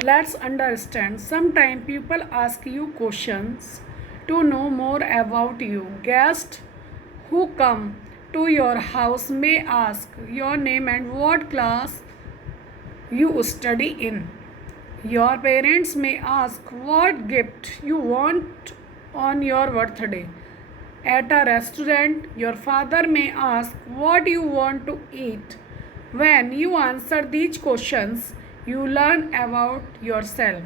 Let's understand. Sometimes people ask you questions to know more about you. Guests who come to your house may ask your name and what class you study in. Your parents may ask what gift you want on your birthday. At a restaurant, your father may ask what you want to eat. When you answer these questions, you learn about yourself.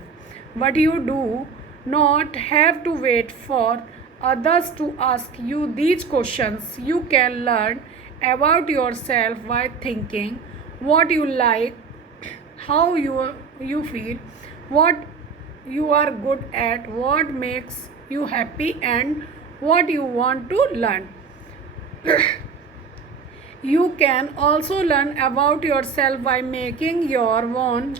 But you do not have to wait for others to ask you these questions. You can learn about yourself by thinking what you like, how you feel, what you are good at, what makes you happy, and what you want to learn. You can also learn about yourself by making your own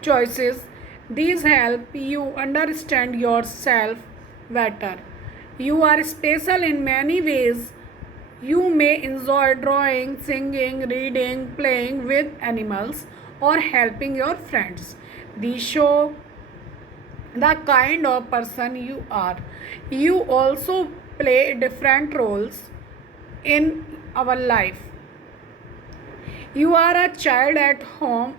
choices. These help you understand yourself better. You are special in many ways. You may enjoy drawing, singing, reading, playing with animals, or helping your friends. These show the kind of person you are. You also play different roles in our life. You are a child at home,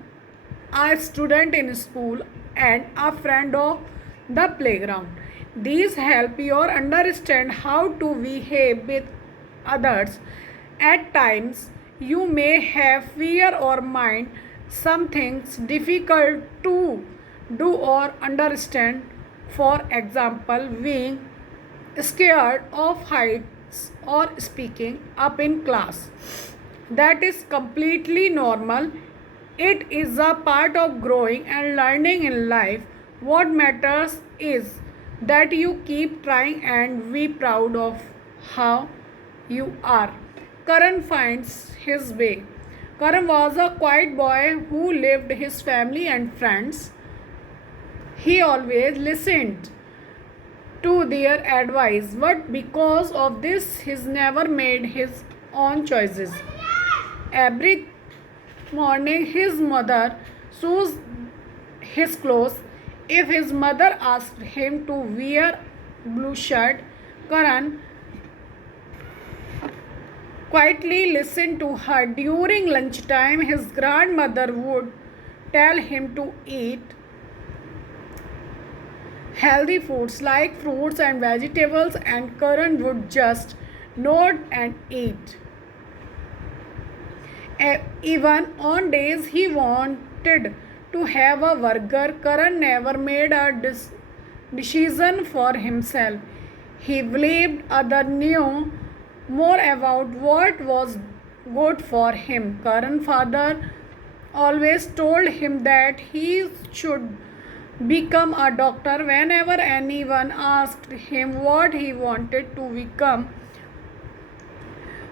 a student in school, and a friend of the playground. These help you understand how to behave with others. At times, you may have fear or mind some things difficult to do or understand. For example, being scared of heights or speaking up in class. That is completely normal. It is a part of growing and learning in life. What matters is that you keep trying and be proud of how you are. Karan finds his way. Karan was a quiet boy who lived his family and friends. He always listened to their advice, but because of this, he never made his own choices. Every morning, his mother sews his clothes. If his mother asked him to wear blue shirt, Karan quietly listened to her. During lunchtime, his grandmother would tell him to eat healthy foods like fruits and vegetables, and Karan would just nod and eat. Even on days he wanted to have a burger, Karan never made a decision for himself. He believed others knew more about what was good for him. Karan's father always told him that he should become a doctor. Whenever anyone asked him what he wanted to become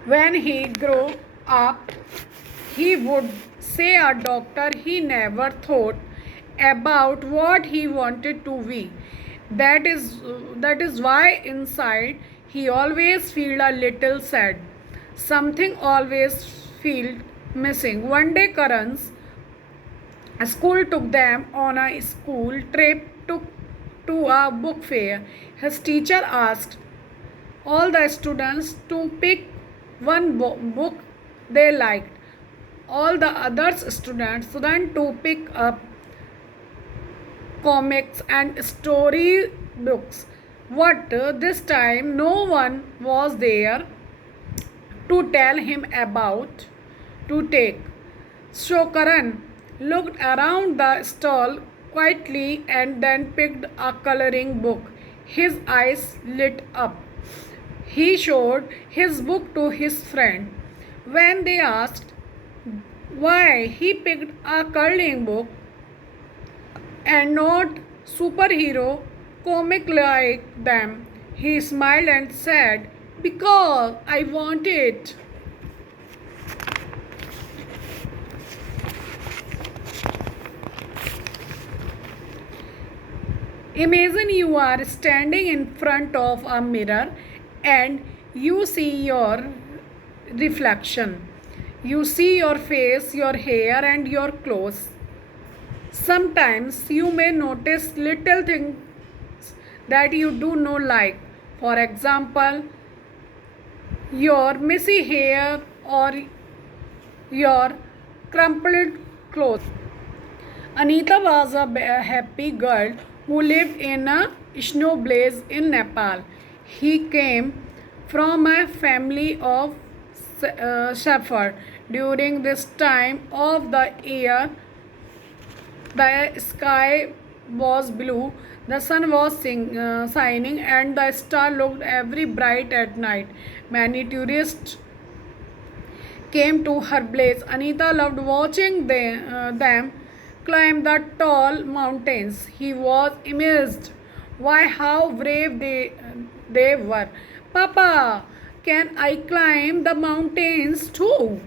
when he grew up, he would say a doctor. He never thought about what he wanted to be. That is why inside he always feel a little sad. Something always felt missing. One day Karan's school took them on a school trip to a book fair. His teacher asked all the students to pick one book they liked. All the other students then to pick up comics and story books. What this time no one was there to tell him about to take. So Karan looked around the stall quietly and then picked a coloring book. His eyes lit up. He showed his book to his friend. When they asked why he picked a coloring book and not superhero comic like them, he smiled and said, "Because I want it." Imagine you are standing in front of a mirror and you see your reflection. You see your face, your hair, and your clothes. Sometimes you may notice little things that you do not like. For example, your messy hair or your crumpled clothes. Anita was a happy girl who lived in a snow blaze in Nepal. He came from a family of shepherds. During this time of the year, the sky was blue, the sun was shining, and the star looked very bright at night. Many tourists came to her blaze. Anita loved watching them climb the tall mountains. He was amazed why how brave they were. Papa, can I climb the mountains too?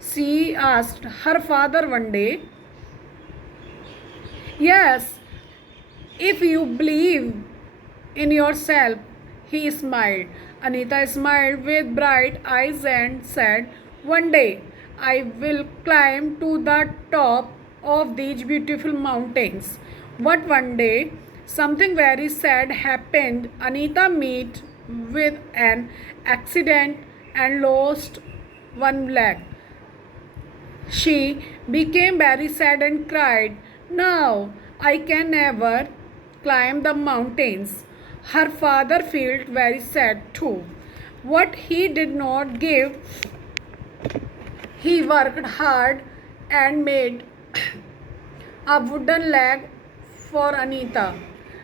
She asked her father one day. Yes, if you believe in yourself, he smiled. Anita smiled with bright eyes and said, one day I will climb to the top of these beautiful mountains. But one day, something very sad happened. Anita met with an accident and lost one leg. She became very sad and cried, now I can never climb the mountains. Her father felt very sad too. What he did not give, he worked hard and made a wooden leg for Anita.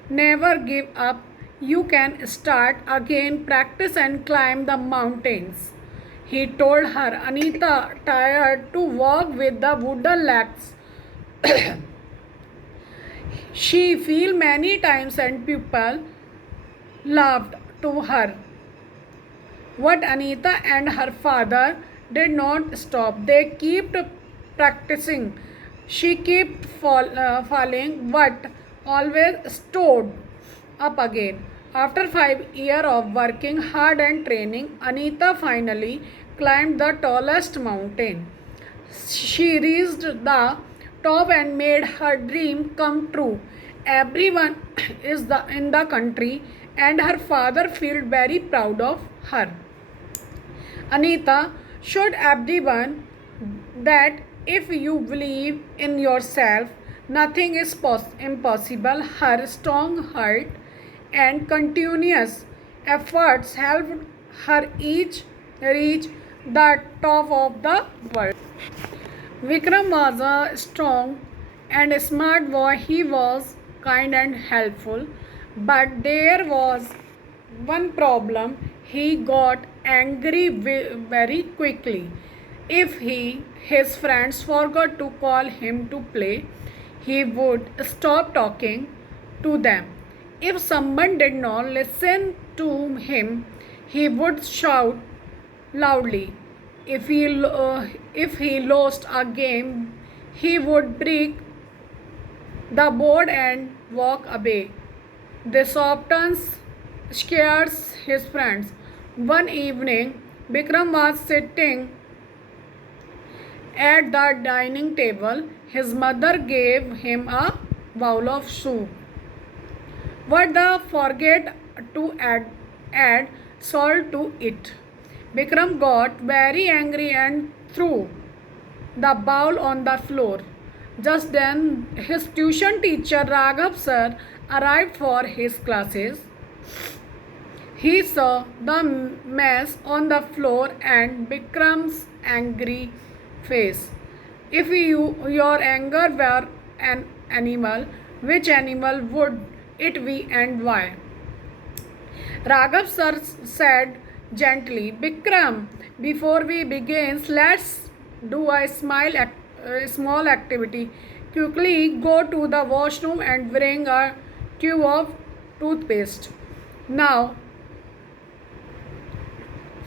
Never give up. You can start again, practice and climb the mountains. He told her. Anita, tired to walk with the wooden legs, she fell many times and people laughed to her. What Anita and her father did not stop. They kept practicing. She kept falling but always stood up again. After 5 years of working hard and training, Anita finally climbed the tallest mountain. She reached the top and made her dream come true. Everyone is in the country and her father felt very proud of her. Anita showed everyone that if you believe in yourself, nothing is impossible. Her strong heart and continuous efforts helped her each reach the top of the world. Vikram was a strong and smart boy. He was kind and helpful, but there was one problem. He got angry very quickly. If his friends forgot to call him to play, he would stop talking to them. If someone did not listen to him, he would shout loudly. If he lost a game, he would break the board and walk away. This often scares his friends. One evening, Bikram was sitting at the dining table. His mother gave him a bowl of soup. But they forget to add salt to it. Bikram got very angry and threw the bowl on the floor. Just then, his tuition teacher Raghav sir arrived for his classes. He saw the mess on the floor and Bikram's angry face. If your anger were an animal, which animal would it be and why? Raghav sir said gently, Bikram, before we begin, let's do a small activity. Quickly go to the washroom and bring a tube of toothpaste. Now,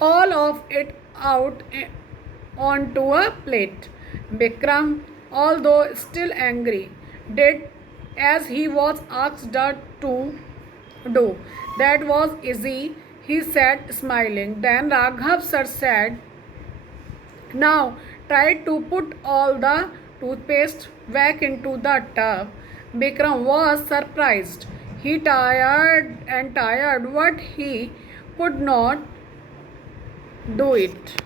all of it out onto a plate. Bikram, although still angry, did as he was asked to do. That was easy, he said, smiling. Then Raghav sir said, now try to put all the toothpaste back into the tub. Bikram was surprised. He tired, but he could not do it.